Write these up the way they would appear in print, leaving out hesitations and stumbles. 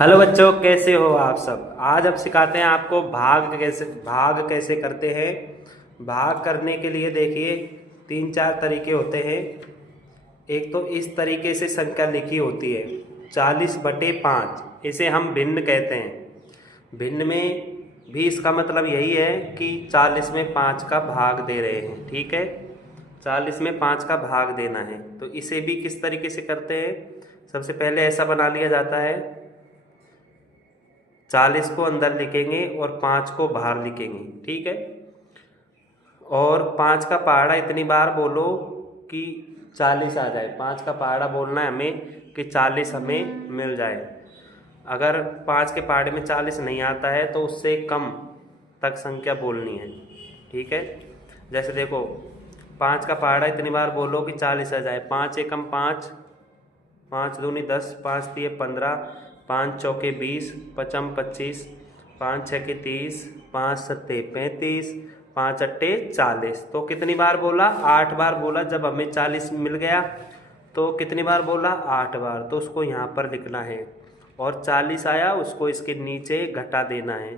Hello बच्चों, कैसे हो आप सब। आज हम सिखाते हैं आपको भाग कैसे करते हैं। भाग करने के लिए देखिए 3-4 तरीके होते हैं। एक तो इस तरीके से संख्या लिखी होती है 40/5, इसे हम भिन्न कहते हैं। भिन्न में भी इसका मतलब यही है कि 40 में 5 का भाग दे रहे हैं। ठीक है, 40 में 5 का भाग देना है। तो इसे भी किस तरीके से करते हैं, सबसे पहले ऐसा बना लिया जाता है, 40 को अंदर लिखेंगे और 5 को बाहर लिखेंगे। ठीक है, और 5 का पहाड़ा इतनी बार बोलो कि 40 आ जाए। 5 का पहाड़ा बोलना है हमें कि 40 हमें मिल जाए। अगर 5 के पहाड़े में 40 नहीं आता है तो उससे कम तक संख्या बोलनी है। ठीक है, जैसे देखो 5 का पहाड़ा इतनी बार बोलो कि 40 आ जाए। 5 एकम 5, 5 दूनी 10, 5 तिये 15, 5 चौके 20, 5 25, 5 छके 30, 5 सत्ते 35, 5 अट्टे 40। तो कितनी बार बोला? 8 बार बोला। जब हमें 40 मिल गया तो कितनी बार बोला? 8 बार। तो उसको यहाँ पर लिखना है और 40 आया उसको इसके नीचे घटा देना है।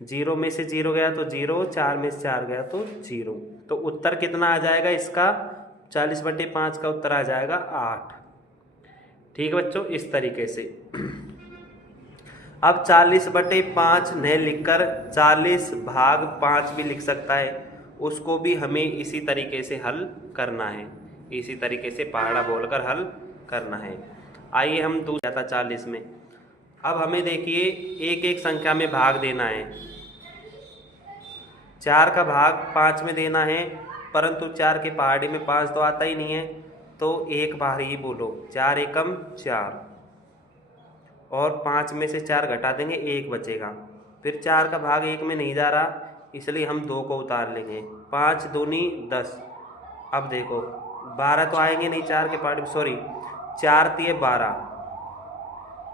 0 में से 0 गया तो 0, 4 में से 4 गया तो 0। तो उत्तर कितना आ जाएगा इसका? 40/5 का उत्तर आ जाएगा 8। ठीक है बच्चों, इस तरीके से। अब 40/5 न लिखकर 40 भाग 5 भी लिख सकता है। उसको भी हमें इसी तरीके से हल करना है, इसी तरीके से पहाड़ा बोलकर हल करना है। आइए हम दूसरा था 40 में। अब हमें देखिए एक एक संख्या में भाग देना है। 4 का भाग 5 में देना है, परंतु 4 के पहाड़े में 5 तो आता ही नहीं है, तो एक बार ही बोलो 4 एकम 4, और 5 में से 4 घटा देंगे, 1 बचेगा। फिर 4 का भाग 1 में नहीं जा रहा, इसलिए हम 2 को उतार लेंगे। 5 दूनी 10। अब देखो 12 तो आएंगे नहीं 4 के पहाड़े में, सॉरी 4 तिये 12,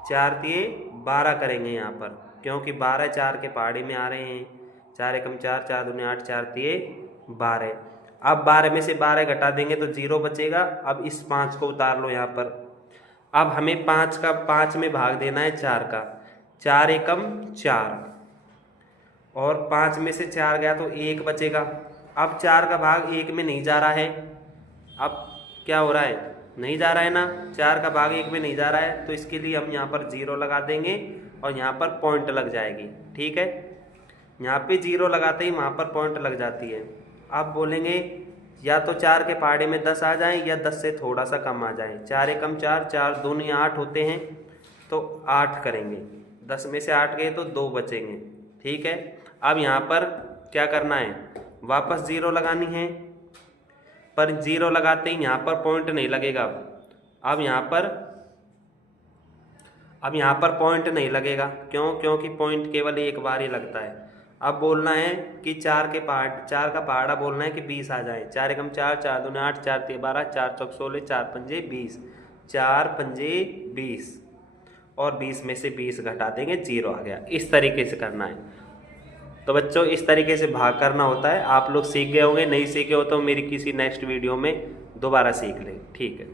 4 तिये 12 करेंगे यहाँ पर, क्योंकि 12 4 के पहाड़े में आ रहे हैं। 4 एकम 4, 4 दूनी 8, 4 तिये 12। अब 12 में से 12 घटा देंगे तो 0 बचेगा। अब इस 5 को उतार लो यहाँ पर। अब हमें 5 में भाग देना है 4 का। 4 एकम 4, और 5 में से 4 गया तो 1 बचेगा। अब 4 का भाग 1 में नहीं जा रहा है। अब क्या हो रहा है? नहीं जा रहा है ना, 4 का भाग 1 में नहीं जा रहा है, तो इसके लिए हम यहाँ पर 0 लगा देंगे और यहाँ पर पॉइंट लग जाएगी। ठीक है, यहाँ पे 0 लगाते ही वहाँ पर पॉइंट लग जाती है। अब बोलेंगे या तो 4 के पहाड़े में 10 आ जाए या 10 से थोड़ा सा कम आ जाए। 4 एकम 4, 4 दूनी 8 होते हैं, तो 8 करेंगे। 10 में से 8 गए तो 2 बचेंगे। ठीक है, अब यहाँ पर क्या करना है? वापस 0 लगानी है, पर 0 लगाते ही यहाँ पर पॉइंट नहीं लगेगा। अब यहाँ पर पॉइंट नहीं लगेगा। क्यों? क्योंकि पॉइंट केवल एक बार ही लगता है। अब बोलना है कि 4 का पहाड़ा बोलना है कि 20 आ जाए। 4 एकम 4, 4 दूनी 8, 4 तिये 12, 4 चौक 16, 4 पंजे 20, 4 पंजे 20, और 20 में से 20 घटा देंगे, 0 आ गया। इस तरीके से करना है। तो बच्चों इस तरीके से भाग करना होता है। आप लोग सीख गए होंगे, नहीं सीखे हो तो मेरी किसी नेक्स्ट वीडियो में दोबारा सीख लें। ठीक है।